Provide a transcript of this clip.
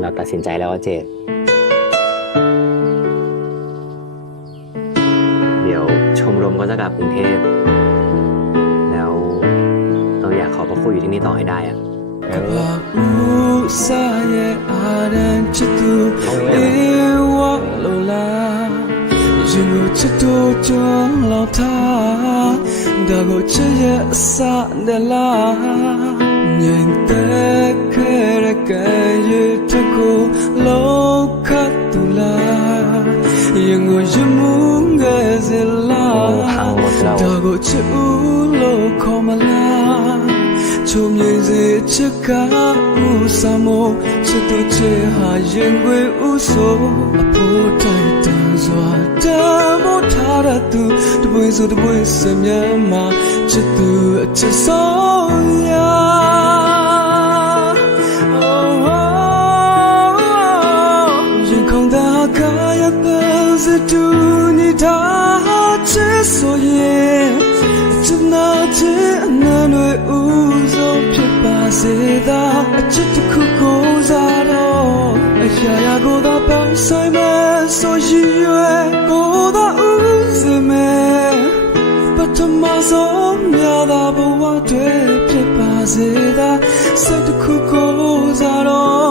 เราตัดสินใจแล้วว่าเจดเดี๋ยวชมรมก็จะกลับกรุงเทพแล้วเราอยากขอพระครูอยู่ที่นี่ต่อให้ได้อะရင်ကိုချစ်တို့ကြောင်းလောက်ထားဒါကိုချစ်ရဲ့အစနဲ့လားငြိမ်သက်ခဲ့တဲ့ကံရည်တစ်ခုလောက်ခတ်တူလားရင်ကိုရမှုငယ်စလားဒါကိုချစ်ဦးလို့ခေါ်မလားချုံမြင်စေချစ်ကဦးဆောင်မို့ချစ်တို့ချစ်ဟာရင်ခွေဦးဆိုအဖို့တိုက်တန်စွာတမို့ထားတဲ့သူတပွေဆိုတပွေစမြမှာချစ်သူအချစ်ဆုံးရာရင်ခုန်တာကရတဲ့စတူနေတာချစ်ဆိုရင်ချစ်နာချစ်အနံ့တွေဦးဆုံးဖြစ်ပါစေသာအချစ်တစ်ခုကိုစားတော့အရာရာကိုသာပိုင်ဆိုင်မဲ့ဆိုရည်ရွယ်ကိုသာဦးစမဲ့ပထမဆုံးများသာဘဝတွေဖြစ်ပါစေသာစိတ်တစ်ခုကိုစားတော့